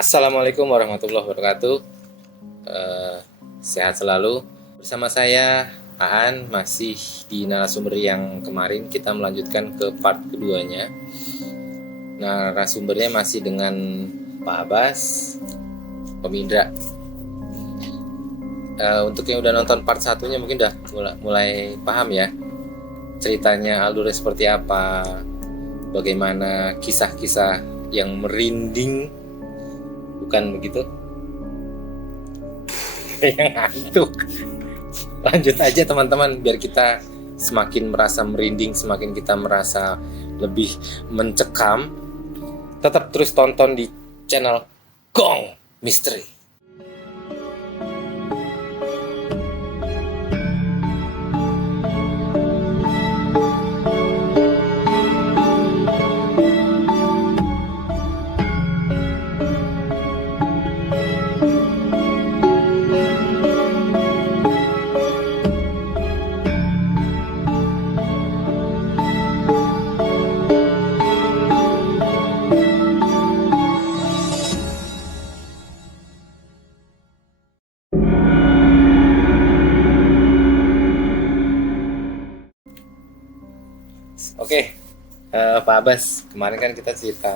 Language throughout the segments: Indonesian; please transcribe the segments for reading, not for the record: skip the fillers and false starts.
Assalamualaikum warahmatullahi wabarakatuh. Eh, Sehat selalu. Bersama saya Aan, masih di narasumber yang kemarin. Kita melanjutkan ke part keduanya. Narasumbernya masih dengan Pak Abbas, Om Indra. Untuk yang udah nonton part satunya mungkin udah mulai paham ya ceritanya alurnya seperti apa, bagaimana kisah-kisah yang merinding, bukan begitu? Yang ngantuk. Lanjut aja teman-teman, biar kita semakin merasa merinding, semakin kita merasa lebih mencekam. Tetap terus tonton di channel Gong Misteri. Oke, Pak Abbas, kemarin kan kita cerita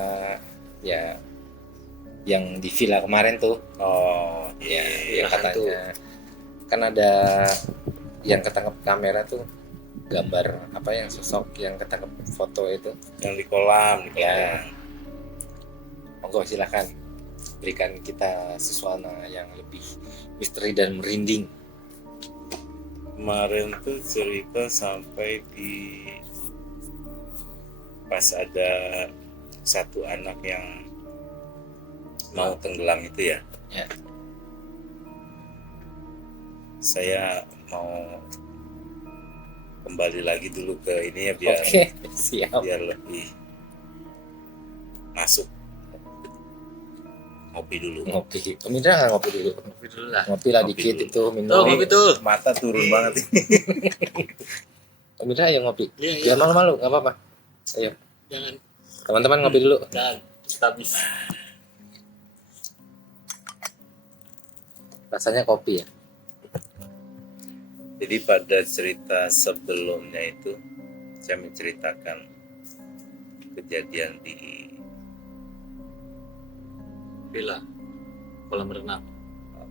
ya yang di villa kemarin tuh. Oh Ya, iya, yang katanya kan ada yang ketangkep kamera tuh, gambar apa yang sosok yang ketangkep foto itu. yang di kolam Ya, monggo silahkan berikan kita suasana yang lebih misteri dan merinding. Kemarin tuh cerita sampai di pas ada satu anak yang mau tenggelam itu ya. Ya. Saya mau kembali lagi dulu ke ini ya, biar Oke, siap. biar lebih masuk. Ngopi dulu. Ngopi. Om Indra nggak ngopi dulu? Ngopi dulu lah. Ngopi lah Ngopi dikit dulu. itu minum. Tuh, ngopi tuh. Mata turun banget ini. Om Indra ayo ngopi. Iya. Jangan malu-malu, nggak apa-apa. Ayo. Jangan. Teman-teman ngopi dulu. Jangan. Habis. Rasanya kopi ya. Jadi pada cerita sebelumnya itu saya menceritakan kejadian di Villa. Kolam renang.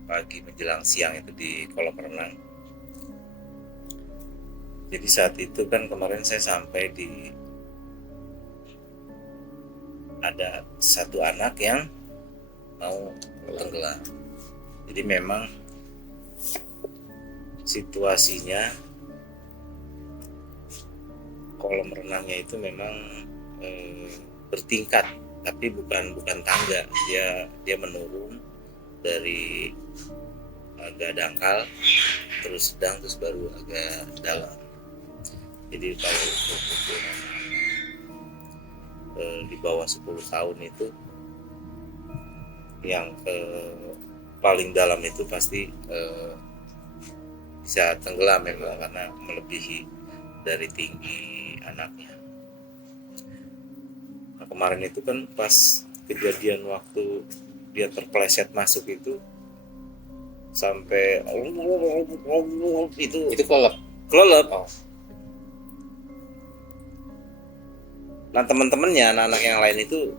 pagi menjelang siang itu di kolam renang. Jadi saat itu kan kemarin saya sampai di ada satu anak yang mau tenggelam. Jadi memang situasinya kolam renangnya itu memang bertingkat, tapi bukan tangga. Dia menurun dari agak dangkal, terus sedang, terus baru agak dalam. Jadi kalau untuk di bawah 10 tahun itu yang paling dalam itu pasti bisa tenggelam memang, karena melebihi dari tinggi anaknya. Nah, kemarin itu kan pas kejadian waktu dia terpeleset masuk itu sampai Itu kelelep. kelelep. Nah, teman-temannya, anak-anak yang lain itu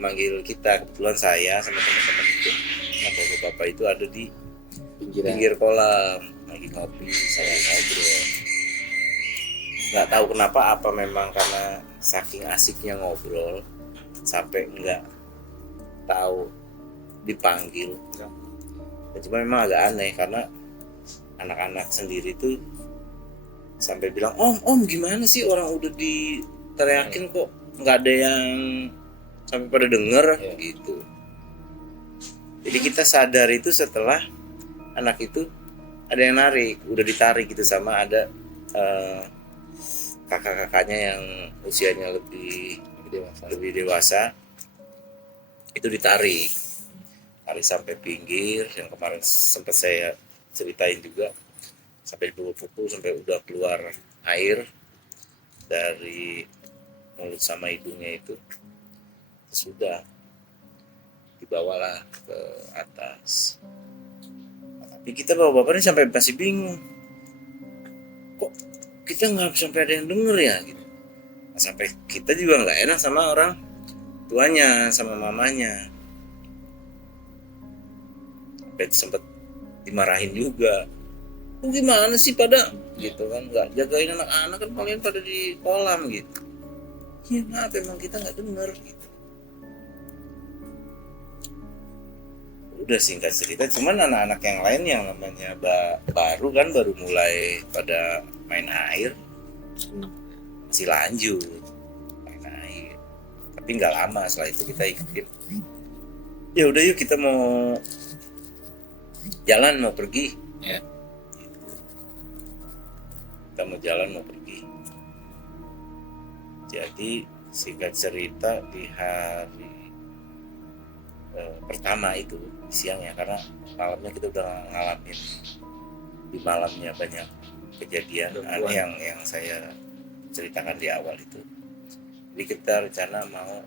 manggil kita. Kebetulan saya sama teman-teman itu, nah, bapak-bapak itu ada di pinggir kolam lagi ngopi, saya ngobrol. Nggak tahu kenapa, apa memang karena saking asiknya ngobrol sampai nggak tahu dipanggil. Ya, cuma memang agak aneh karena anak-anak sendiri tuh sampai bilang, om gimana sih, orang udah diteriakin kok nggak ada yang sampai pada denger gitu. Jadi kita sadar itu setelah anak itu ada yang narik, udah ditarik gitu, sama ada kakak-kakaknya yang usianya lebih dewasa itu ditarik sampai pinggir. Yang kemarin sempat saya ceritain juga, sampai dipukul sampai udah keluar air dari mulut sama hidungnya itu. Sudah dibawalah ke atas. Tapi kita bawa-bapak ini sampai masih bingung, kok kita nggak sampai ada yang denger ya gitu. Nah, sampai kita juga nggak enak sama orang tuanya, sama mamanya, sampai sempet dimarahin juga. Lu gimana sih pada gitu kan, nggak jagain anak-anak, kan kalian pada di kolam gitu. Ya maaf, emang kita nggak denger gitu. Udah singkat cerita, cuman anak-anak yang lain yang namanya baru mulai pada main air, masih lanjut main air. Tapi nggak lama setelah itu kita ikutin, ya udah yuk kita mau jalan, mau pergi Ya. Kita mau jalan, mau pergi. Jadi singkat cerita, di hari pertama itu siang ya, karena malamnya kita udah ngalamin, di malamnya banyak kejadian aneh yang saya ceritakan di awal itu. Jadi kita rencana mau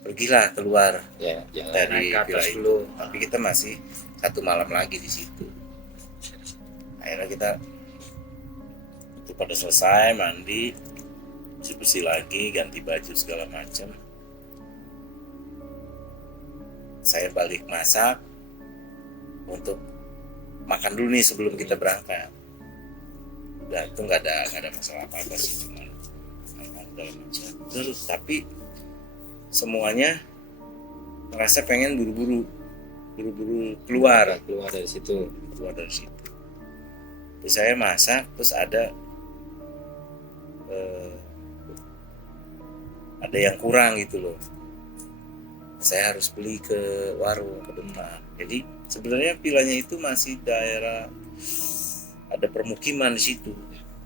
pergilah keluar Ya, jangan dari naik ke atas villa itu, dulu. tapi kita masih 1 malam lagi di situ. Akhirnya kita itu pada selesai mandi, bersih lagi, ganti baju segala macam. Saya balik masak untuk makan dulu nih sebelum kita berangkat. Udah itu nggak ada masalah apa sih, cuma makan segala macam. Terus tapi semuanya merasa pengen buru-buru keluar dari situ. Terus saya masak, terus ada yang kurang gitu loh. Saya harus beli ke warung ke depan. Jadi sebenarnya villanya itu masih daerah, ada permukiman di situ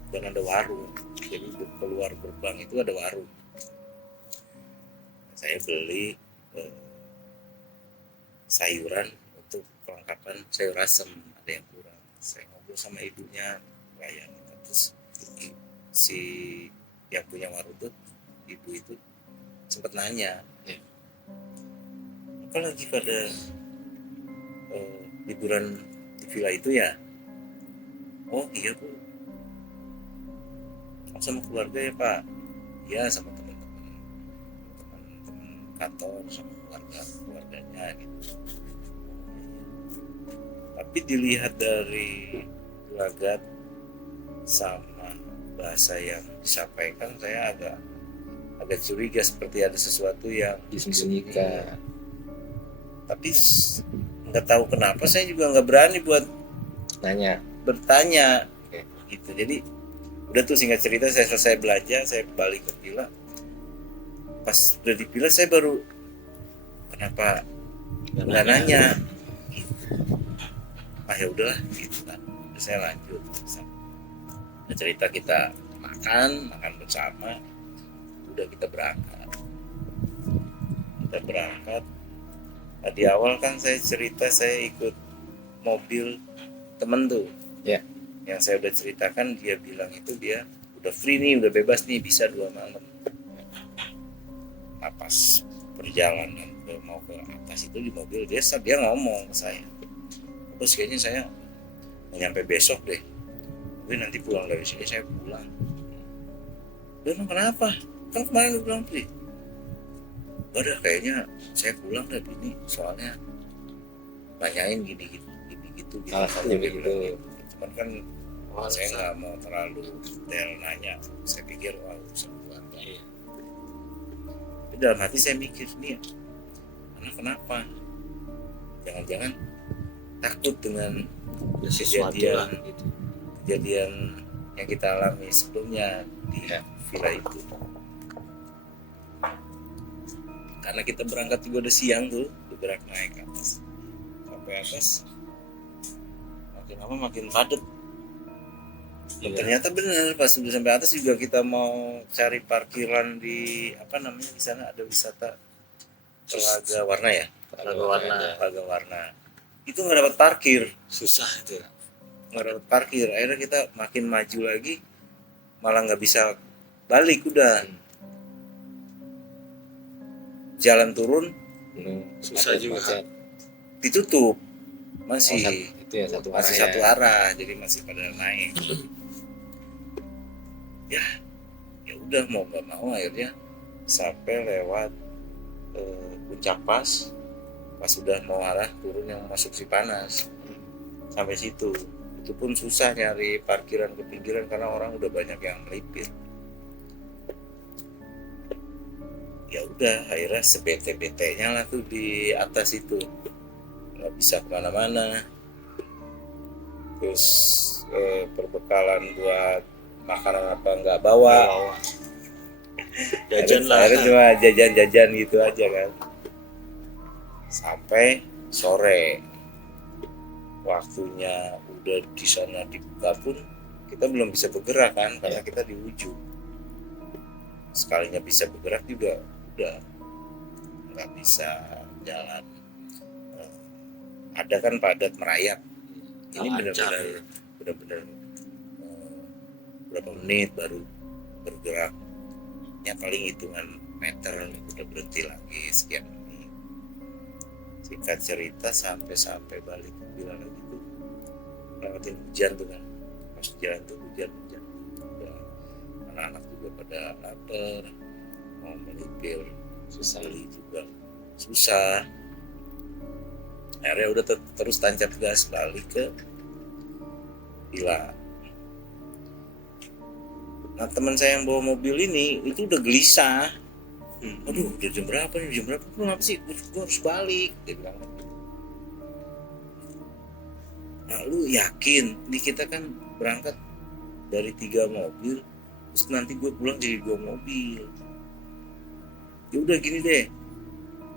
dan ada warung. Jadi keluar gerbang itu ada warung. Saya beli sayuran untuk perlengkapan sayur asem, ada yang kurang. Saya ngobrol sama ibunya, pelayan. Terus si yang punya warung tuh, ibu itu sempat nanya, apa lagi pada liburan di villa itu ya? Oh iya Bu, sama keluarga ya Pak? Iya, sama teman-teman kantor, sama keluarganya gitu. Tapi dilihat dari gelagat sama bahasa yang disampaikan, saya agak curiga, seperti ada sesuatu yang Disembunyikan. Tapi nggak tahu kenapa saya juga nggak berani buat Nanya. bertanya gitu. Jadi udah tuh, singkat cerita, saya selesai belanja, saya balik ke villa. Pas udah di villa saya baru, kenapa nggak nanya gitu. Ya udahlah gitu kan. Terus saya lanjut. Nah, cerita kita makan bersama, udah kita berangkat. Nah, di awal kan saya cerita saya ikut mobil temen tuh. Ya. Yang saya udah ceritakan, dia bilang itu dia udah free nih, udah bebas nih, bisa 2 malam. Nah, pas perjalanan mau ke atas itu di mobil, dia ngomong ke saya, terus kayaknya saya nggak nyampe besok deh, tapi nanti pulang dari sini saya pulang. Dia bilang, kenapa? Kan kemarin lu bilang free. Udah, kayaknya saya pulang dari ini, soalnya nanyain gini gitu. Alasannya begitu. Cuman kan saya nggak mau terlalu detail nanya. Saya pikir urusan keluarga. Tapi dalam hati saya mikir, nih anak kenapa? Jangan-jangan takut dengan kejadian yang kita alami sebelumnya di villa itu. Karena kita berangkat juga udah siang tuh, bergerak naik ke atas. Sampai atas, makin lama makin padat. Dan ternyata benar, pas udah sampai atas juga kita mau cari parkiran di di sana ada wisata Telaga Warna ya? Telaga Warna. Itu nggak dapat parkir. Susah itu. Nggak dapat parkir. Akhirnya kita makin maju lagi, malah nggak bisa balik udah. Jalan turun Susah juga. ditutup masih Itu ya satu masih arah satu ya. arah, jadi masih pada naik. Ya udah mau nggak mau akhirnya sampai lewat puncak pas sudah mau arah turun yang masuk Cipanas. Sampai situ itu pun susah nyari parkiran ke pinggiran karena orang udah banyak yang melipir. Ya udah akhirnya sebete-betenya lah tuh di atas itu, nggak bisa kemana-mana. Terus perbekalan buat makanan apa nggak bawa. Jajan lah. Akhirnya cuma jajan-jajan gitu aja kan. Sampai sore, waktunya udah di sana dibuka pun kita belum bisa bergerak kan karena kita di ujung. Sekalinya bisa bergerak juga udah nggak bisa jalan. Ada kan padat merayap. Ini benar-benar berapa menit baru bergerak. Ya paling hitungan meter udah berhenti lagi sekian menit. Singkat cerita sampai balik ke villa lagi tuh lewatin hujan tuh kan. Pas jalan tuh hujan. Udah, anak-anak juga pada lapar, mau melipir, susah beli juga susah. Akhirnya udah terus tancap gas balik ke villa. Nah teman saya yang bawa mobil ini itu udah gelisah. Aduh udah jam berapa nih, lu ngapa sih, gue harus balik, dia bilang. Nah lu yakin, di kita kan berangkat dari 3 mobil, terus nanti gue pulang jadi 2 mobil. Ya udah gini deh,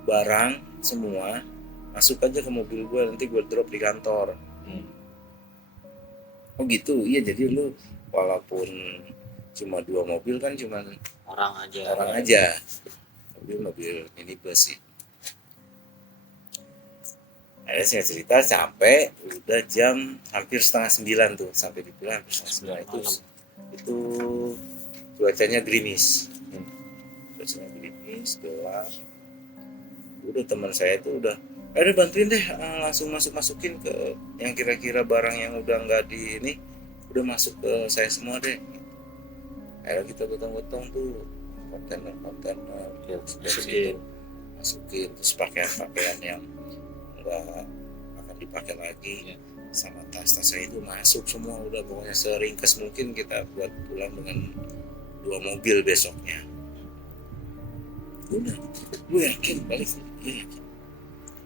barang semua masuk aja ke mobil gue, nanti gue drop di kantor. Oh gitu, iya jadi lu walaupun cuma 2 mobil kan cuma Orang aja. Mobil minibus sih. Akhirnya saya cerita sampai udah jam hampir 8:30 tuh, sampai di pulang hampir 8:30 itu cuacanya gerimis. Gelap. Udah teman saya itu udah bantuin deh, langsung masukin ke yang kira-kira barang yang udah nggak di ini, udah masuk ke saya semua deh. Akhirnya kita gotong-gotong tuh kontainer masukin, terus pakaian yang nggak akan dipakai lagi sama tas saya itu masuk semua, udah pokoknya seringkas mungkin kita buat pulang dengan 2 mobil besoknya. Udah, gue yakin balik, gue yakin.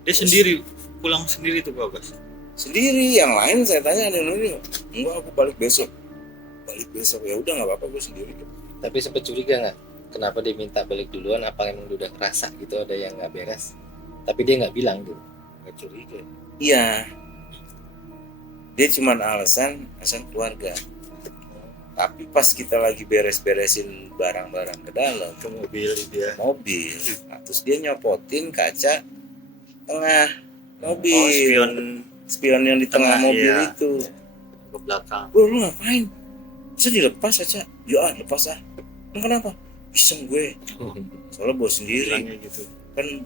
Dia sendiri pulang sendiri tuh Bagas. Sendiri, yang lain saya tanya ada yang nunggu, enggak aku balik besok. Ya udah nggak apa-apa, gue sendiri. Tapi sempat curiga nggak kenapa dia minta balik duluan, apa emang udah kerasa gitu ada yang nggak beres tapi dia nggak bilang gitu? Nggak curiga. Iya, dia cuma alasan keluarga. Tapi pas kita lagi beres-beresin barang-barang ke dalam Ke mobil dia. Nah, terus dia nyopotin kaca tengah mobil. Spion yang di tengah mobil itu ke belakang. Lu ngapain? Bisa dilepas aja. Ya lepas ah. Kenapa? Iseng gue. Soalnya bawa sendiri. Bilangnya gitu. Kan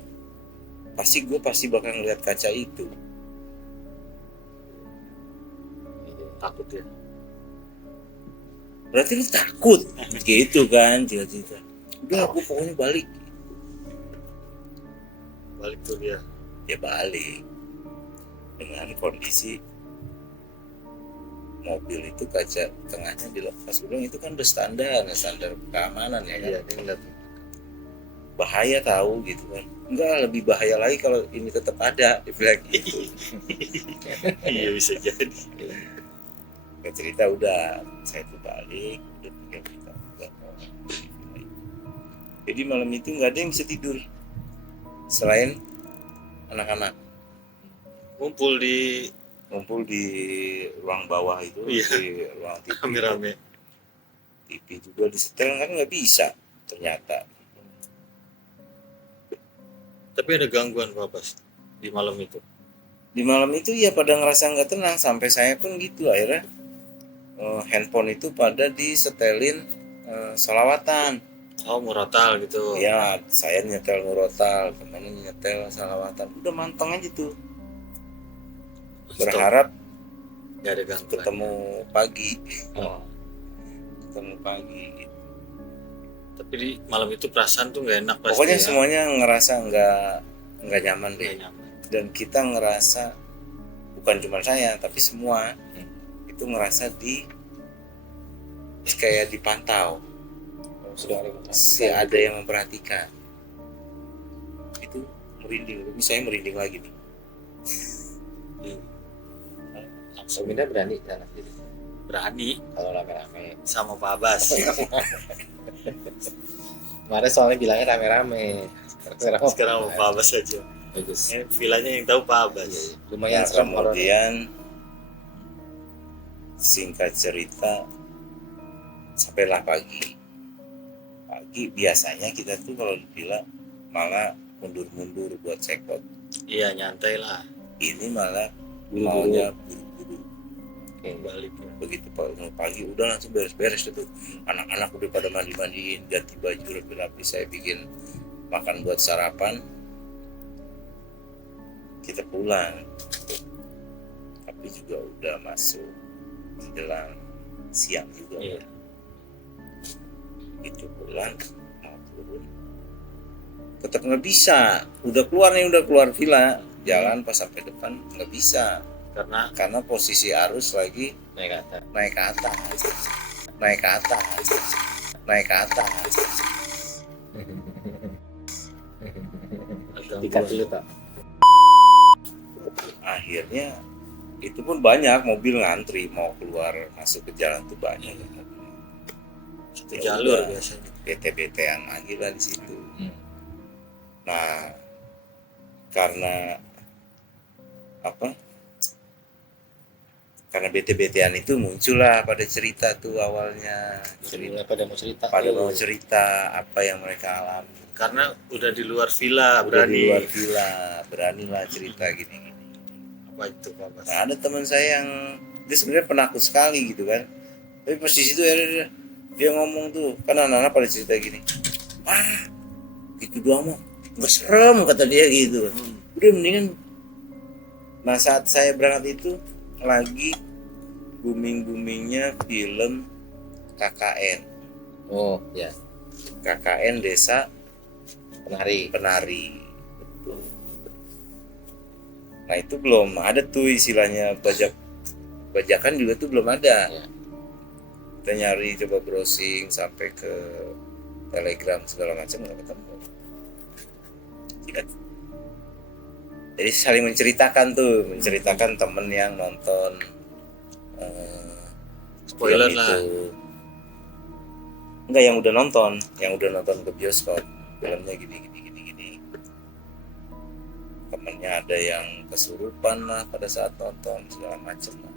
gue pasti bakal ngeliat kaca itu. Takut ya. Berarti lu takut gitu kan, cita-cita. Udah aku pokoknya balik Tuh dia. Ya balik dengan kondisi mobil itu kaca tengahnya dilepas. Udah itu kan udah standar keamanan ya kan. Iya, dia ngeliat. Bahaya tahu gitu kan. Enggak, lebih bahaya lagi kalau ini tetap ada, dibilang gitu. Iya bisa jadi. Cerita udah saya tuh balik, udah tinggal kita udah mau. Jadi malam itu nggak ada yang bisa tidur selain anak-anak ngumpul di ruang bawah itu. Iya. Di ruang TV. Rame-rame. TV juga disetel kan nggak bisa ternyata. Tapi ada gangguan Bagas di malam itu. Di malam itu ya pada ngerasa nggak tenang, sampai saya pun gitu. Akhirnya handphone itu pada disetelin sholawatan. Oh, murotal gitu. Ya saya nyetel murotal, temennya nyetel salawatan, udah manteng aja tuh. Berharap Gak ada gangguan. ketemu pagi, Oh. ketemu pagi gitu. Tapi di malam itu perasaan tuh gak enak pasti. Pokoknya ya. semuanya ngerasa nggak nyaman deh. Nggak nyaman. Dan kita ngerasa, bukan cuma saya tapi semua itu ngerasa kayak dipantau, Sudah ada ada yang memperhatikan. Itu merinding, misalnya merinding lagi nih. Langsung Suminda berani sana sendiri berani kalau rame-rame. sama Pak Abbas. Kemarin soalnya bilangnya rame-rame. Sekarang Sekarang sama Pak Abbas aja. bagus. Villanya yang tahu Pak Abbas. Lumayan Nah, serem horor. kemudian singkat cerita sampailah pagi biasanya kita tuh kalau di villa malah mundur-mundur buat cekot. Iya, nyantai lah. Ini malah Buru-buru. maunya buru-buru. Oke. Balik. Begitu pagi udah langsung beres-beres itu. Anak-anak udah pada mandi-mandiin, ganti baju rapi-rapi, saya bikin makan buat sarapan. Kita pulang. Tapi juga udah masuk menjelang siang juga. Iya. Itu pulang mau turun. Tetap nggak bisa. Udah keluar villa, jalan pas sampai depan nggak bisa. Karena posisi arus lagi Naik ke atas. naik ke atas. Dikat dulu tak. Akhirnya itu pun banyak mobil ngantri mau keluar masuk ke jalan tuh banyak. Satu Ya jalur udah, biasanya. bete-betean lagi lah di situ. Hmm. Nah, karena apa? Karena bete-betean itu muncullah pada cerita tuh awalnya. Mulai pada mau cerita. Pada mau cerita apa yang mereka alami. Karena udah di luar villa, Udah berani. di luar villa, beranilah cerita gini-gini. Apa itu Pak Abbas? Nah, ada teman saya yang dia sebenarnya penakut sekali gitu kan. Tapi pas di situ dia ngomong tuh, kan anak-anak pada cerita gini. Wah, gitu doang mah nggak serem kata dia gitu. Udah mendingan. Nah saat saya berangkat itu lagi booming-boomingnya film KKN. Oh ya, KKN Desa penari. Betul. Nah itu belum ada tuh istilahnya bajakan juga tuh belum ada. Ya. Kita nyari coba browsing sampai ke Telegram segala macam nggak ketemu. Tidak. Jadi saling menceritakan temen yang nonton Spoiler film lah. itu. Enggak, yang udah nonton ke bioskop, filmnya gini. Temennya ada yang kesurupan lah pada saat nonton segala macam lah.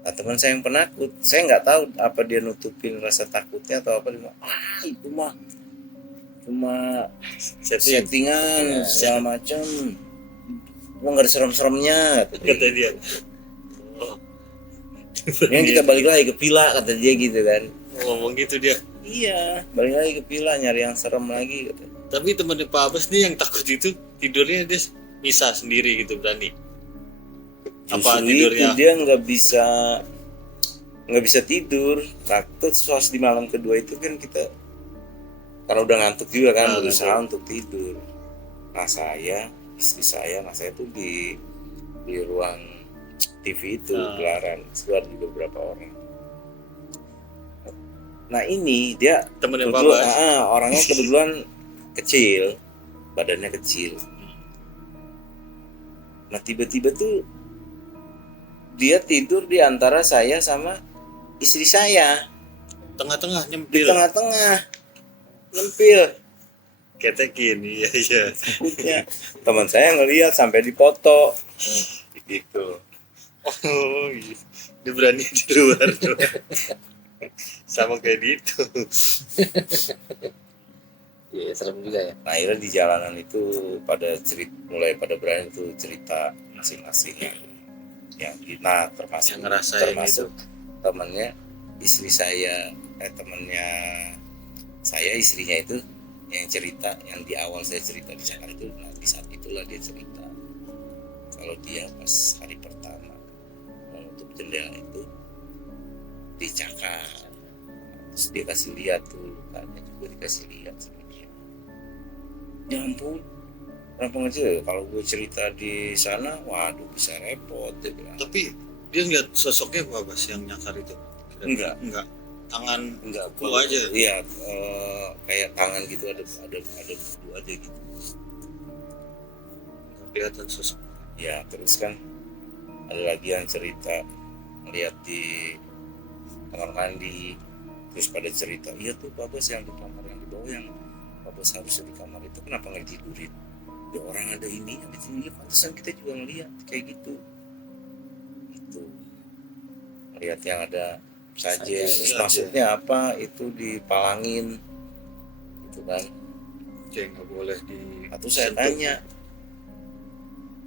Nah teman saya yang penakut, saya nggak tahu apa dia nutupin rasa takutnya atau apa, dia bilang, itu mah cuma settingan segala macam, mau nggak ada serem-seremnya Kata dia. Oh. yang kita balik lagi ke villa kata dia gitu kan. Ngomong gitu dia. Iya, balik lagi ke villa nyari yang serem lagi kata. Tapi temannya Pak Abbas nih yang takut itu tidurnya dia bisa sendiri gitu, berani. Apa Justru tidurnya? itu dia nggak bisa tidur. Takut pas di malam kedua itu kan kita karena udah ngantuk juga kan, berusaha untuk tidur. Nah istri saya tuh di ruang TV itu gelaran, keluar juga beberapa orang. Nah ini dia Temennya Pak Abbas. orangnya kebetulan kecil, badannya kecil. Nah tiba-tiba tuh dia tidur di antara saya sama istri saya. Tengah-tengah Di nyempil. tengah-tengah nyempil. Ketekin, iya. Takutnya teman saya ngelihat sampai dipoto gitu. Oh, iya. Dia berani di luar tuh. Sama kayak gitu. Iya serem juga ya. Nah akhirnya di jalanan itu mulai pada berani tuh cerita masing-masing yang termasuk Yang ngerasain temannya istri saya temennya saya, istrinya itu yang cerita, yang di awal saya cerita di Jakarta itu. Nah, di saat itulah dia cerita kalau dia pas hari pertama menutup jendela itu dicakar, terus dia kasih lihat tuh lukanya juga dikasih lihat sama dia. Ya ampun, kenapa nggak sih kalau gue cerita di sana, waduh bisa repot dia bilang. Tapi dia ngeliat sosoknya apa Bas yang nyakar itu? Enggak. Tangan Enggak, kuku aja. Iya, kayak tangan gitu, ada buku aja gitu. Nggak kelihatan sosok. Ya terus kan ada lagi yang cerita lihat di kamar mandi, terus pada cerita, iya tuh Pak Bos yang di kamar yang di bawah, yang Pak Bos harusnya di kamar itu kenapa nggak tidurin? Ya orang ada ini yang di sini, ya pantesan kita juga ngeliat kayak gitu. Itu ngeliat yang ada saja, terus maksudnya apa itu dipalangin gitu kan. Kayak nggak boleh di. Atau saya tanya,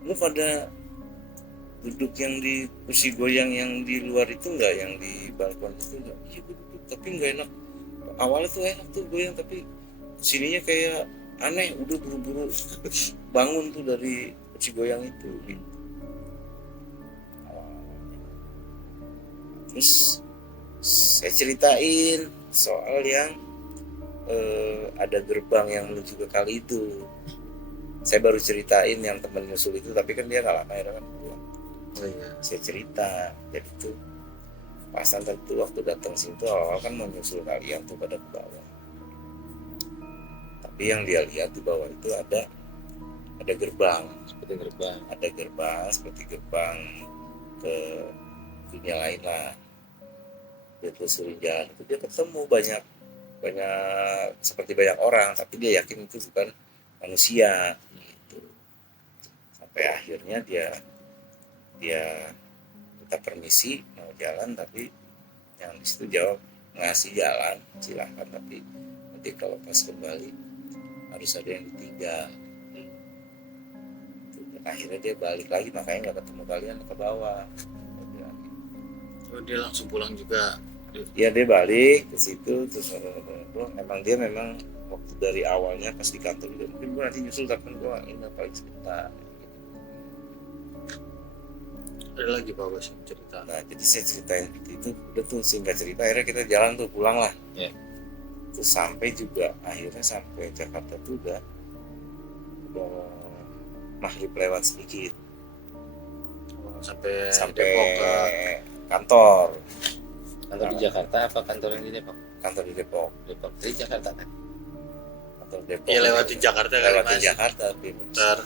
lu pada duduk yang di kursi goyang yang di luar itu enggak, yang di balkon itu enggak? Iya gue duduk, tapi enggak enak. Awalnya tuh enak tuh goyang, tapi sininya kayak aneh, udah buru-buru bangun tuh dari kursi goyang itu gitu. Terus saya ceritain soal yang ada gerbang yang menuju ke kali itu. Saya baru ceritain yang temen nyusul itu, tapi kan dia nggak lama ya kan pulang. Oh iya. Saya cerita, jadi tuh pasan tentu waktu datang sini tuh awal kan mau nyusul kalian tuh pada ke bawah, tapi yang dia lihat di bawah itu ada gerbang, seperti gerbang. ada gerbang seperti gerbang ke dunia lain lah. Dia telusuri jalan itu, dia ketemu banyak seperti banyak orang, tapi dia yakin itu bukan manusia gitu. Sampai akhirnya dia minta permisi mau jalan, tapi yang di situ jawab ngasih jalan silahkan, tapi nanti kalau pas kembali harus ada yang ditinggal. Dan akhirnya dia balik lagi, makanya nggak ketemu kalian ke bawah. Oh, dia langsung pulang juga. Ya dia balik ke situ, terus memang dia waktu dari awalnya pas di kantor juga mungkin gue nanti nyusul, tapi gue ini paling sebentar. Ada lagi Pak Bos yang cerita. Nah jadi saya ceritain itu, udah tuh singkat cerita akhirnya kita jalan tuh pulang lah. Ya. Terus sampai juga akhirnya sampai Jakarta tuh udah maghrib lewat sedikit, Sampai sampai Depok ke kantor Kantor di Jakarta apa kantor yang di Depok? kantor di Depok. Depok dari Jakarta kan? Kantor Depok. ya lewatin Jakarta kali lewatin Mas. Jakarta, tapi muter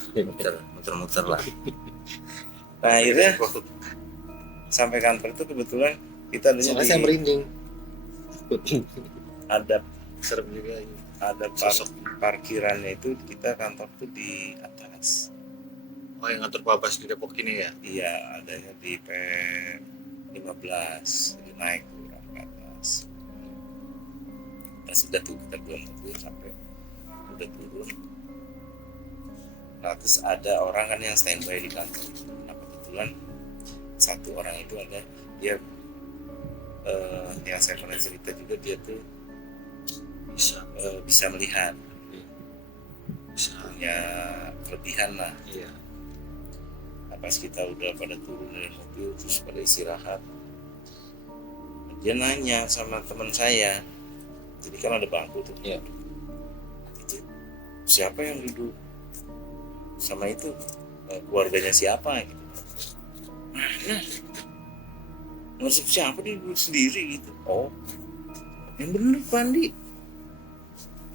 lah. Nah akhirnya sampai kantor itu kebetulan kita Soalnya saya merinding. ada Serem juga ini. sosok parkirannya itu, kita kantor tuh di atas. Oh yang ngatur Pak Bos di Depok ini ya? Iya, adanya di P15, jadi naik turun ke atas. Kita sudah tuh, kita belum mobil sampai udah turun. Nah terus ada orang kan yang standby di kantor. Nah kebetulan satu orang itu ada, dia yang saya pernah cerita juga, dia tuh bisa melihat, punya kelebihan lah. Iya. Nah, pas kita udah pada turun dari mobil terus pada istirahat, dia nanya sama teman saya, jadi kan ada bangku tuh. Iya. Itu siapa yang duduk sama itu, keluarganya siapa gitu. Mana maksud siapa, dia duduk sendiri gitu. Oh yang bener Pandi,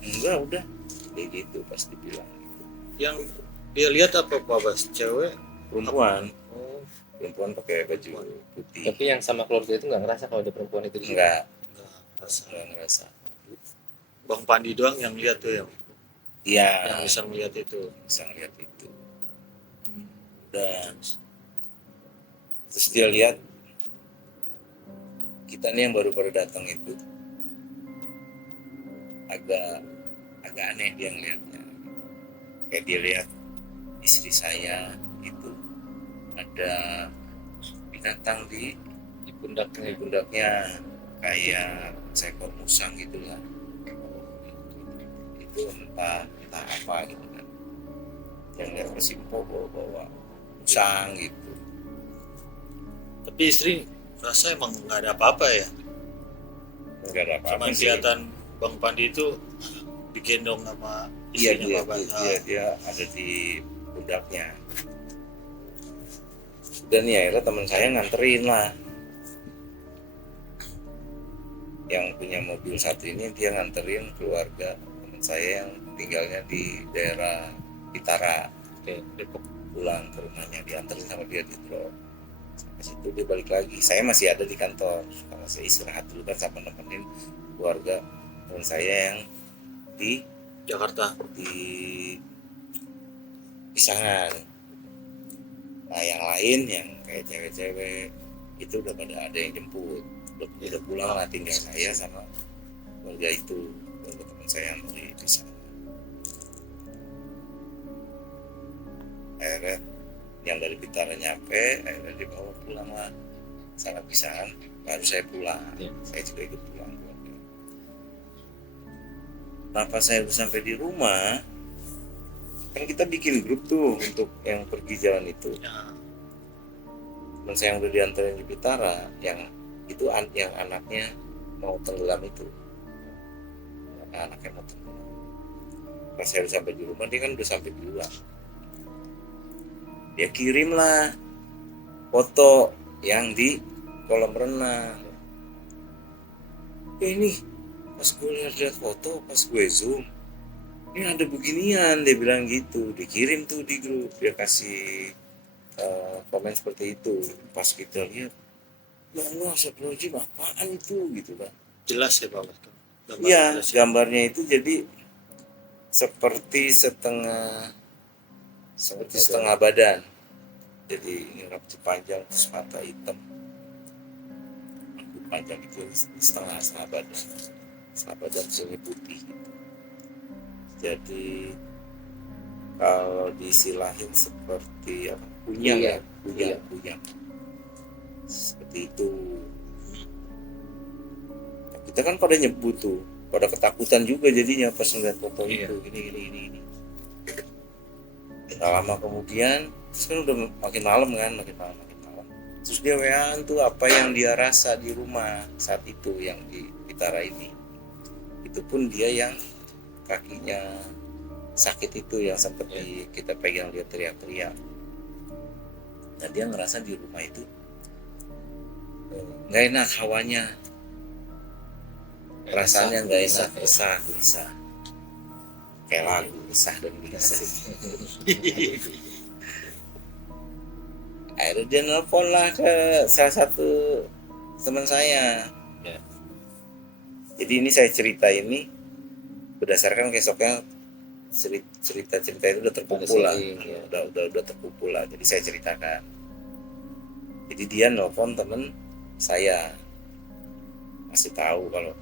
enggak udah kayak gitu pas dibilang gitu. Yang dia lihat apa Pak Bos? Cewek? Perempuan Oh, pakai baju putih. Tapi yang sama keluarga itu nggak ngerasa kalau ada perempuan itu di sini? enggak enggak. ngerasa. Bang Pandi doang yang lihat tuh, yang Iya, bisa melihat itu. bisa ngeliat itu. Dan terus dia lihat kita nih yang baru datang itu agak aneh dia ngeliatnya. Kayak dia lihat istri saya itu ada binatang di pundaknya, kayak seekor musang gitu lah. Itu entah apa gitu kan, yang lihat kesimpo bawa musang gitu. Tapi istri rasa emang nggak ada apa-apa ya, Enggak ada apa-apa cuma sih. kelihatan Bang Pandi itu digendong sama Iya, istrinya Pak dia ada di pundaknya. Dan ya akhirnya teman saya nganterin lah, yang punya mobil satu ini dia nganterin keluarga teman saya yang tinggalnya di daerah Pitara, Depok. pulang ke rumahnya, dianterin sama dia di drop. Sampai situ dia balik lagi, saya masih ada di kantor karena saya istirahat dulu kan sama nemenin keluarga teman saya yang di Jakarta. Pisangan. Nah yang lain yang kayak cewek-cewek itu udah pada ada yang jemput, udah pulang lah, tinggal saya sama keluarga itu, keluarga teman saya yang di Pisangan. Akhirnya yang dari Bitara nyampe, akhirnya dibawa pulang lah sama Pisangan, baru saya pulang. Saya juga ikut pulang keluarga. Nah pas saya udah sampai di rumah, kan kita bikin grup tuh untuk yang pergi jalan itu. Teman saya yang udah diantarin di Bitara, yang itu yang anaknya mau tenggelam itu, anaknya mau tenggelam. Pas saya udah sampai di rumah, dia kan udah sampai duluan. Dia kirim lah foto yang di kolam renang. Ini pas gue lihat foto, pas gue zoom, ini ada beginian, dia bilang gitu. Dikirim tuh di grup, dia kasih komen seperti itu. Pas kita lihat, ya Allah, astagfirullahaladzim, apaan itu gitu kan. Jelas ya Pak? Iya, gambarnya itu jadi seperti setengah badan. Jadi ini rambut panjang, terus mata hitam, rambut panjang itu setengah badan sini putih gitu. Jadi kalau disilahin seperti apa, punyang, seperti itu. Kita kan pada nyebut tuh, pada ketakutan juga jadinya pas ngeliat foto itu, gini. Tidak lama kemudian, terus kan udah makin malam. Terus dia WA-an tuh apa yang dia rasa di rumah saat itu yang di Bitara ini. Itu pun dia yang kakinya sakit itu, yang seperti kita pegang dia teriak-teriak. Nah dia ngerasa di rumah itu nggak enak hawanya, perasaannya nggak enak, gelisah. Kayak lagu resah dan gelisah. Akhirnya dia nelpon lah ke salah satu teman saya. Jadi ini saya cerita ini berdasarkan besoknya cerita itu udah terkumpul lah, udah terkumpul lah. Jadi saya ceritakan. Jadi dia nelpon temen saya, masih tahu kalau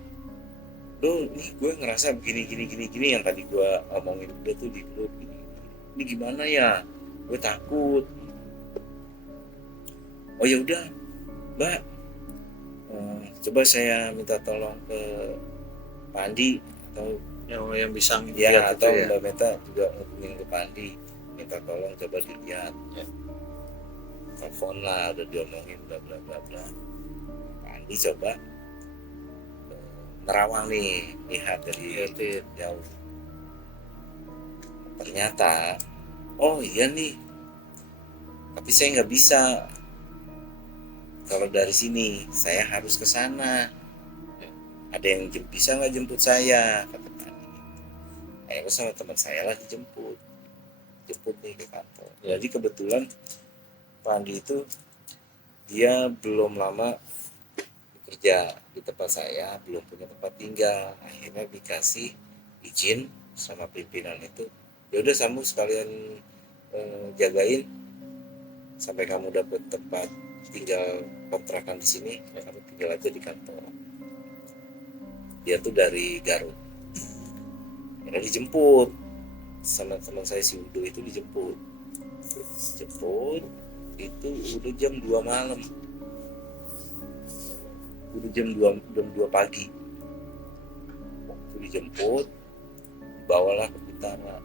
nih gue ngerasa begini yang tadi gue omongin udah tuh di grup ini gimana ya, gue takut. Oh ya udah Mbak, coba saya minta tolong ke Pandi atau yang bisa ya, atau ya. Mbak Meta juga ngubungin ke Pandi, minta tolong coba dilihat. Telepon lah, udah diomongin bla bla bla bla. Pandi coba nerawang nih, lihat dari jauh. Ternyata, oh iya nih, tapi saya nggak bisa. Kalau dari sini, saya harus ke sana. Ada yang bisa nggak jemput saya? Kata Pandi. Akhirnya sama teman saya lah jemput nih ke kantor. Jadi kebetulan Pandi itu dia belum lama kerja di tempat saya, belum punya tempat tinggal. Akhirnya dikasih izin sama pimpinan itu, ya udah kamu sekalian jagain sampai kamu dapat tempat tinggal kontrakan di sini, kamu tinggal aja di kantor. Dia tuh dari Garut. Akhirnya dijemput sama teman saya si Udo, itu dijemput itu udah jam 2 malam. udah jam 2 pagi. Waktu dijemput, dibawalah ke Bintara.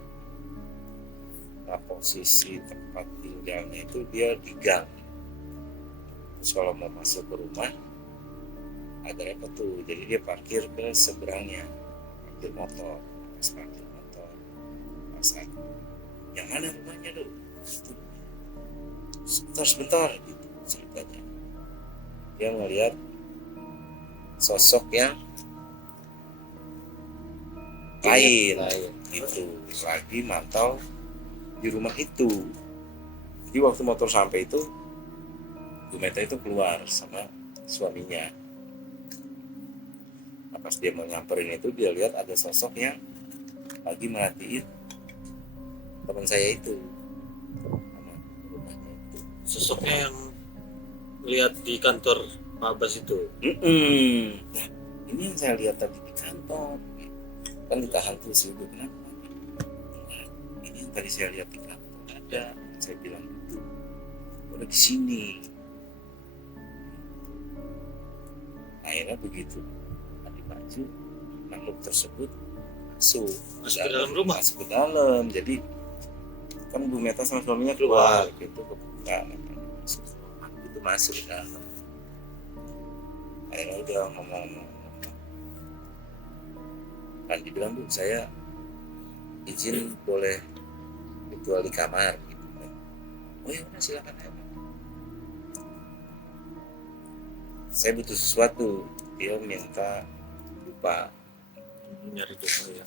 Nah, posisi tempat tinggalnya itu dia di gang. Terus kalau mau masuk ke rumah ada repot tuh, jadi dia parkir ke seberangnya, parkir motor, pas parkir motor, pasang. Yang mana rumahnya tuh? Sebentar gitu ceritanya. Dia ngelihat sosok yang lain itu lagi mantau di rumah itu. Jadi waktu motor sampai itu Bu Meta itu keluar sama suaminya. Nah, pas dia mau nyamperin itu dia lihat ada sosok yang lagi merhatiin teman saya itu sama rumahnya itu. Sosoknya yang lihat di kantor Pak Abbas itu. Nah, ini yang saya lihat tadi di kantor. Kan ditahan tuh sih, kenapa? Nah, ini yang tadi saya lihat di kantor ada. Saya bilang gitu. Udah di sini. Akhirnya begitu. Tadi maju, makhluk tersebut masuk ke dalam rumah. Masuk ke dalam. Jadi kan Bu Meta sama suaminya keluar gitu kebuka, masuk. Itu masuk ke dalam. Akhirnya udah ngomong kan dibilang, Bu, saya izin boleh ritual di kamar gitu. Oh ya udah silakan ya, Pak. Saya butuh sesuatu. Dia minta lupa Nyari dupa ya.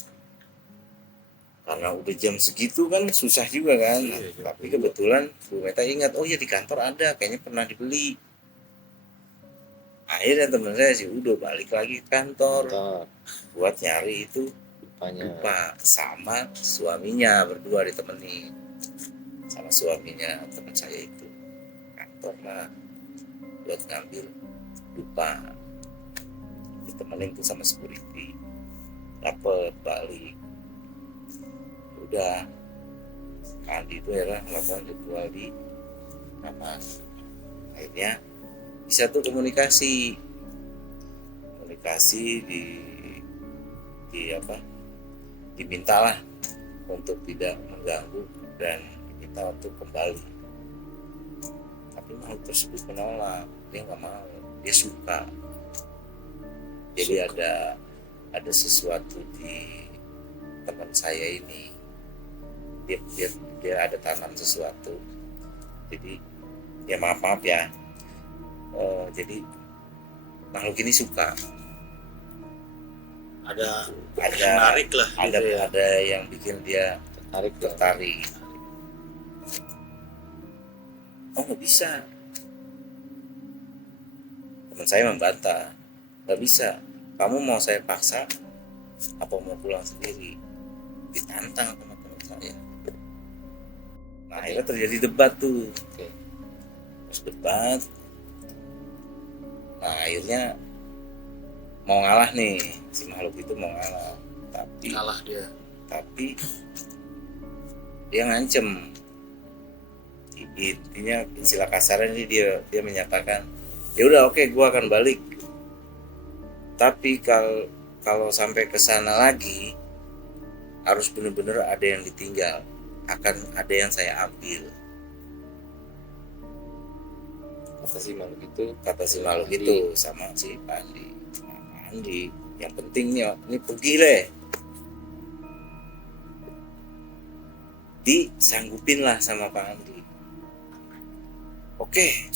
karena udah jam segitu kan susah juga kan. Iya. Tapi kebetulan Bu Meta ingat, oh ya di kantor ada, kayaknya pernah dibeli. Akhirnya teman saya sih udah balik lagi ke kantor buat nyari itu lupa sama suaminya, berdua ditemenin sama suaminya teman saya itu kantor lah buat ngambil lupa, ditemenin tuh sama security, dapet balik. Udah Andi itu akhirnya melakukan ritual di kamar. Akhirnya bisa tuh komunikasi di apa, dimintalah untuk tidak mengganggu dan diminta untuk kembali. Tapi makhluk tersebut menolak, dia nggak mau, dia suka. Jadi ada sesuatu di teman saya ini, dia ada tanam sesuatu. Jadi ya maaf ya. Jadi makhluk ini suka. Ada menarik lah. Ada yang bikin dia tertarik. Oh nggak bisa. Teman saya membantah, nggak bisa. Kamu mau saya paksa, apa mau pulang sendiri? Ditantang sama teman saya. Nah akhirnya terjadi debat tuh. Terus debat. Nah akhirnya mau ngalah nih, si makhluk itu mau ngalah, tapi dia ngancem. Intinya istilah kasarnya ini dia menyatakan, ya udah oke, gua akan balik, tapi kalau sampai ke sana lagi harus benar-benar ada yang ditinggal, akan ada yang saya ambil. Kata si makhluk itu sama si Pak Andi, yang pentingnya ini pergi deh, disanggupin lah sama Pak Andi. Oke,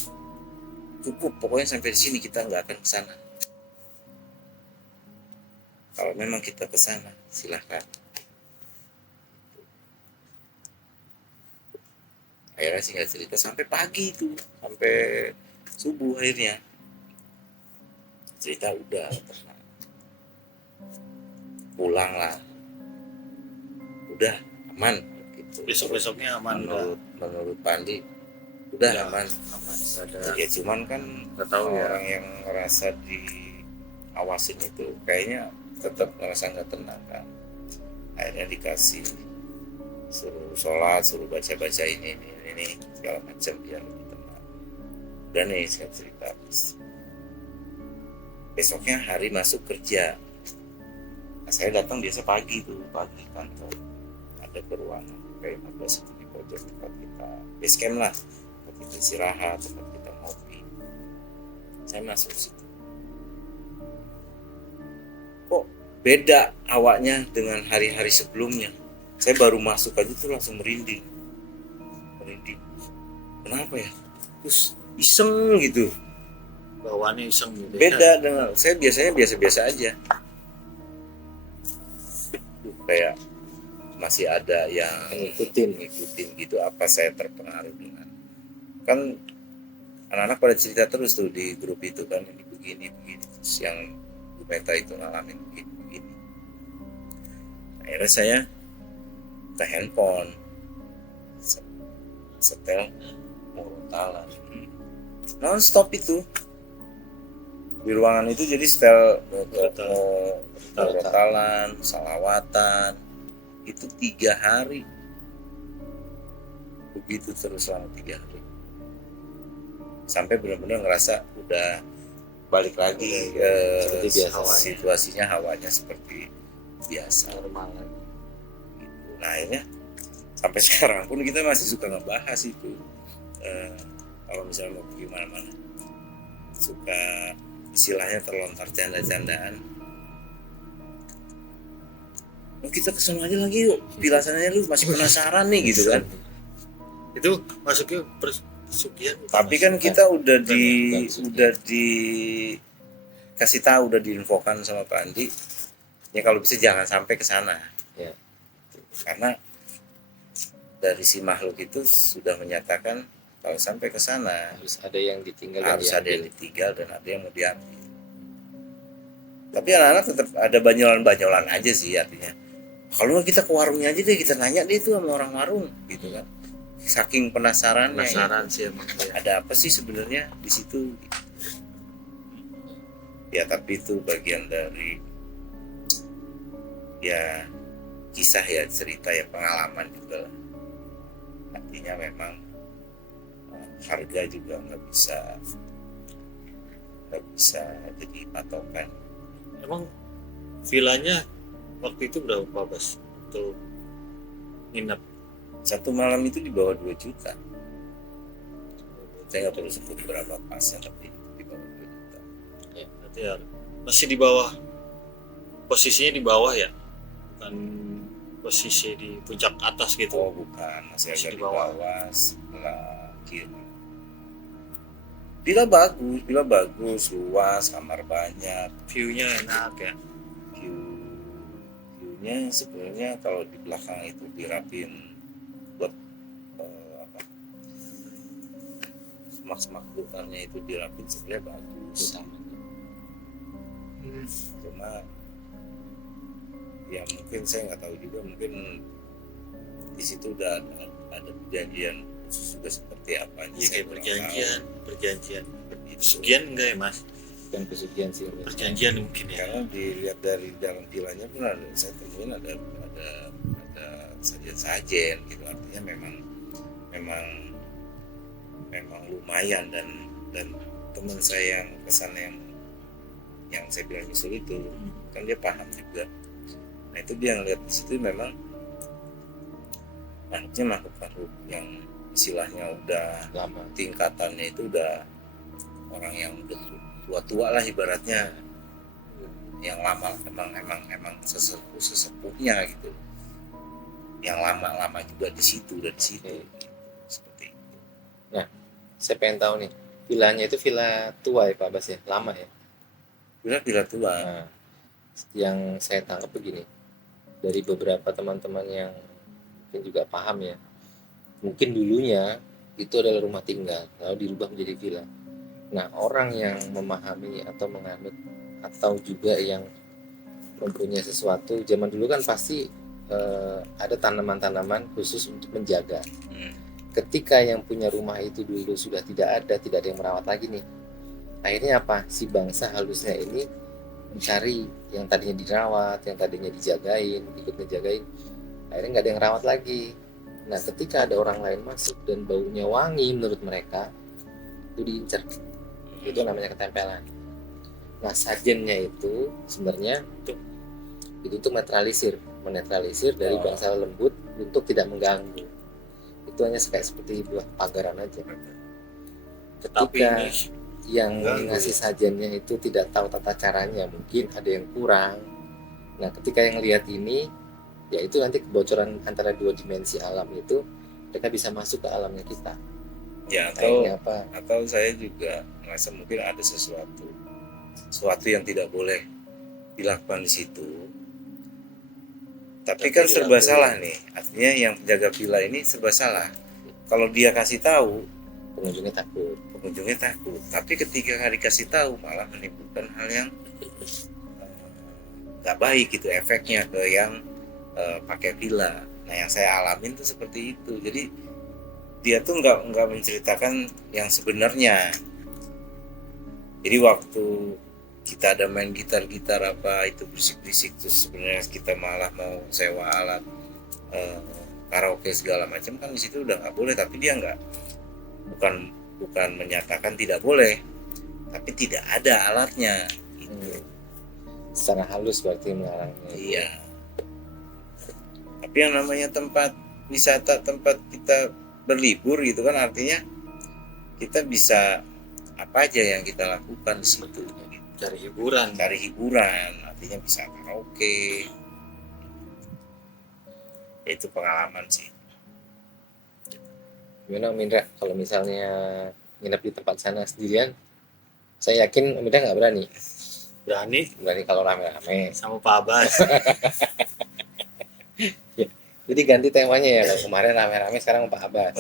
cukup, pokoknya sampai di sini, kita nggak akan ke sana. Kalau memang kita ke sana silahkan. Akhirnya singkat cerita sampai pagi itu, sampai subuh akhirnya cerita udah tenang, pulang lah, udah aman gitu. Besoknya aman. Menurut Pandi udah aman. Ya cuman kan orang yang ngerasa diawasin itu kayaknya tetap ngerasa nggak tenang kan. Akhirnya dikasih suruh sholat, suruh baca ini segala macam biar lebih tenang. Dan nih saya cerita besoknya hari masuk kerja. Nah, saya datang biasa pagi pagi kantor, ada ke ruangan kayak 15 itu di pojok tempat kita base camp lah, tempat kita istirahat, tempat kita ngopi. Saya masuk situ, kok beda awaknya dengan hari-hari sebelumnya. Saya baru masuk aja tuh langsung merinding. Kenapa ya? Terus iseng gitu. bawaannya iseng gitu. Beda dengan saya biasanya biasa-biasa aja. Kayak masih ada yang ngikutin gitu. Apa saya terpengaruh dengan, kan anak-anak pada cerita terus tuh di grup itu kan, ini begini terus yang Bu Meta itu ngalamin begini. Akhirnya saya ke handphone setel Murontalan non stop itu di ruangan itu. Jadi setel Murontalan, salawatan itu 3 hari begitu terus selama 3 hari sampai benar-benar ngerasa udah balik lagi ke situasinya, hawanya seperti biasa normal lagi. gitu. Nah akhirnya sampai sekarang pun kita masih suka ngebahas itu. Kalau misalnya mau pergi mana-mana suka istilahnya terlontar canda-candaan, kita kesana aja lagi yuk, pilasannya lu masih penasaran nih gitu kan. Itu masuknya pesugihan. Tapi kan kita udah kasih tahu, udah diinfokan sama Pak Andi ya kalau bisa jangan sampai ke sana Ya. karena dari si makhluk itu sudah menyatakan kalau sampai ke sana Harus ada yang ditinggal, harus ada yang ditinggal dan ada yang mau diambil. Tapi anak-anak tetap ada banyolan-banyolan aja sih, artinya kalau nggak kita ke warungnya aja deh, kita nanya deh itu sama orang warung gitu kan, saking penasaran Sih emang ya. ada apa sih sebenarnya di situ ya. Tapi itu bagian dari ya kisah ya, cerita ya, pengalaman juga lah. Artinya memang harga juga nggak bisa jadi patokan. Emang villanya waktu itu berapa Bas untuk nginep? Satu malam itu di bawah 2 juta. Saya nggak perlu sebut berapa pasnya, tapi di bawah 2 juta. Ya, berarti ya masih di bawah, posisinya di bawah ya, bukan posisi di puncak atas gitu. Oh bukan, masih agak Masih di bawah sebelah kiri. Villa bagus, luas, kamar banyak, View-nya enak ya. view-nya sebenarnya kalau di belakang itu dirapin buat semak-semak hutannya itu dirapin sebenarnya bagus. Cuma ya mungkin saya nggak tahu juga, mungkin di situ udah ada perjanjian khusus juga seperti apa. Iya kayak perjanjian. Itu. Pesugihan enggak ya Mas? Bukan pesugihan sih. Perjanjian mungkin ya. Karena dilihat dari dalam vilanya pun saya temuin ada sajen-sajen gitu, artinya memang lumayan. Dan teman saya yang kesana yang saya bilang nyusul itu kan dia paham juga. Nah itu dia ngeliat di situ memang makhluk yang istilahnya udah Lama. tingkatannya itu udah orang yang udah tua-tua lah ibaratnya, yang lama emang sesepuhnya gitu, yang lama juga di situ dan di situ. Seperti itu. Nah, saya pengen tahu nih, villanya itu villa tua ya Pak Bas ya, lama ya. Villa tua. Nah, yang saya tangkap begini, dari beberapa teman-teman yang mungkin juga paham ya, mungkin dulunya itu adalah rumah tinggal lalu dirubah menjadi villa. Nah, orang yang memahami atau menganut atau juga yang mempunyai sesuatu zaman dulu kan pasti ada tanaman-tanaman khusus untuk menjaga. Ketika yang punya rumah itu dulu sudah tidak ada yang merawat lagi nih, akhirnya apa, si bangsa halusnya ini mencari yang tadinya dirawat, yang tadinya dijagain, ikut ngejagain, akhirnya nggak ada yang rawat lagi. Nah ketika ada orang lain masuk dan baunya wangi menurut mereka, itu diincar, itu namanya ketempelan. Nah, sajennya itu sebenarnya itu untuk menetralisir dari bangsa lembut untuk tidak mengganggu. Itu hanya kayak seperti buah pagaran aja. Tapi Ketika ini yang mengganggu. ngasih sajennya itu tidak tahu tata caranya, mungkin ada yang kurang. Nah, ketika yang lihat ini, ya itu nanti kebocoran antara dua dimensi alam itu, mereka bisa masuk ke alamnya kita. Ya, Kayaknya apa? atau saya juga merasa mungkin ada sesuatu yang tidak boleh dilakukan di situ. Tapi kan serba salah nih. Artinya yang penjaga villa ini serba salah. Kalau dia kasih tahu, Pengunjungnya takut. Tapi ketika nggak dikasih tahu malah menimbulkan hal yang nggak baik gitu, efeknya ke yang pakai villa. Nah, yang saya alamin tuh seperti itu. Jadi dia tuh nggak menceritakan yang sebenarnya. Jadi waktu kita ada main gitar apa itu berisik terus sebenarnya kita malah mau sewa alat karaoke segala macam, kan di situ udah nggak boleh. Tapi dia bukan menyatakan tidak boleh, tapi tidak ada alatnya gitu. Secara halus berarti melarangnya. Iya. Tapi yang namanya tempat wisata, tempat kita berlibur gitu kan, artinya kita bisa apa aja yang kita lakukan di situ. cari hiburan. Artinya bisa karaoke. Itu pengalaman sih. Gimana Om Indra, kalau misalnya nginep di tempat sana sendirian, saya yakin Om Indra nggak berani Berani kalau rame-rame. sama Pak Abbas. Jadi ganti temanya ya, kalau kemarin rame-rame sekarang Pak Abbas.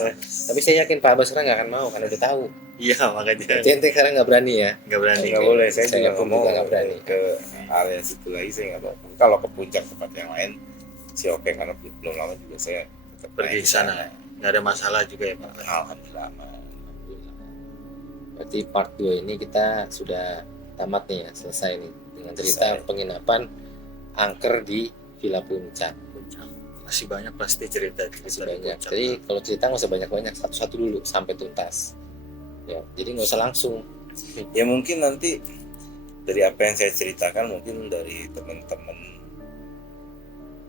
Tapi saya yakin Pak Abbas sekarang nggak akan mau karena udah tahu. Iya, makanya Jadi ente sekarang nggak berani ya? nggak berani. Nggak boleh, saya Saya juga pun nggak mau juga nggak berani. ke area situ lagi, saya nggak mau. Kalau ke puncak tempat yang lain sih oke, karena belum lama juga saya tetap Pergi naik ke sana. Nggak ada masalah juga ya Pak. Alhamdulillah aman. Berarti part 2 ini kita sudah tamat nih ya, selesai nih dengan cerita Selesai. penginapan angker di Villa Puncak. Masih banyak pasti cerita Masih di banyak. Puncak. Jadi kalau cerita nggak usah banyak-banyak, satu-satu dulu sampai tuntas. Ya, jadi nggak usah langsung. Ya mungkin nanti dari apa yang saya ceritakan, mungkin dari teman-teman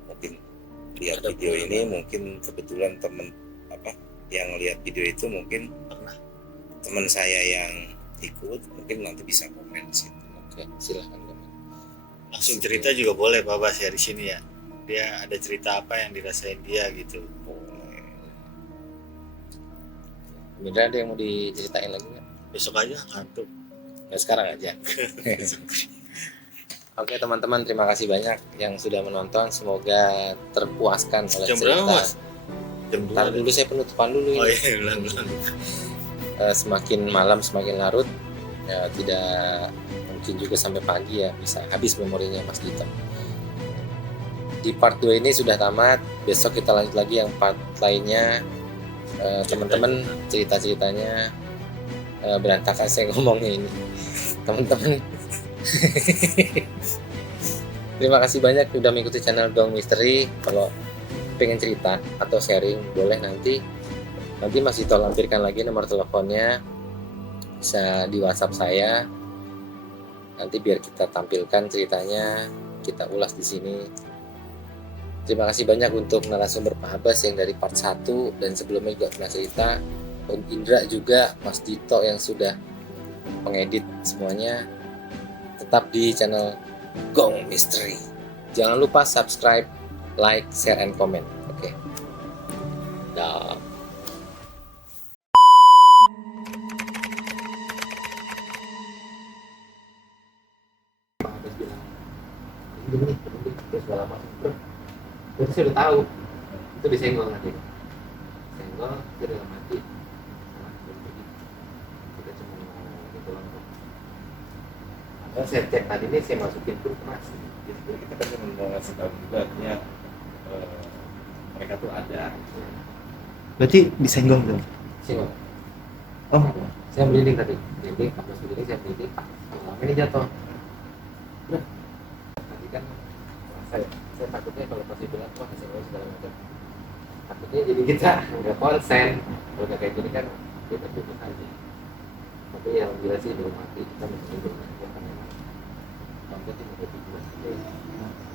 mungkin lihat Ada video pengalaman. ini, mungkin kebetulan teman yang lihat video itu mungkin Pernah. teman saya yang ikut, mungkin nanti bisa komen di situ. Oke, silahkan. Langsung cerita juga boleh Pak Abbas ya di sini ya. Dia ada cerita apa yang dirasain dia gitu. Mindra, ada yang mau diceritain lagi nggak? Besok aja ngantuk. Nah, sekarang aja. Oke teman-teman, terima kasih banyak yang sudah menonton. Semoga terpuaskan oleh Jam berapa cerita. Mas? Jam 2. Ntar dulu saya penutupan dulu Oh ini. iya, ulang. Semakin malam semakin larut. Ya, tidak mungkin juga sampai pagi ya, bisa habis memorinya Mas Dito. Di part 2 ini sudah tamat. Besok kita lanjut lagi yang part lainnya. Teman-teman cerita-ceritanya berantakan saya ngomongnya ini. Teman-teman terima kasih banyak sudah mengikuti channel Dong Misteri. Kalau pengen cerita atau sharing boleh nanti Mas Dito lampirkan lagi nomor teleponnya, bisa di WhatsApp saya. Nanti biar kita tampilkan ceritanya, kita ulas di sini. Terima kasih banyak untuk narasumber Pak Abbas yang dari part 1 dan sebelumnya juga pernah cerita, Om Indra juga, Mas Dito yang sudah mengedit semuanya. Tetap di channel Gong Misteri. Jangan lupa subscribe, like, share, and comment. Oke. Dah. Itu saya udah tahu. Itu disenggol nanti. Senggol, dia udah mati. Kita cuma gitu loh. Saya cek tadi ini saya masukin kulkas. Jadi kita kan mau ngasih tahu juga, artinya mereka tuh ada. Berarti disenggol dong. Senggol. Oh, Saya merinding tadi. Merinding, pas merinding saya merinding. Lama ini jatuh. Udah. Tadi kan saya takutnya kalau pasti bilang wah senggol segala macam. Takutnya jadi kita nggak konsen. Kalau udah kayak gini kan kita tutup aja. Tapi yang jelas sih belum mati. Kita masih hidup. Bangga tuh udah 2.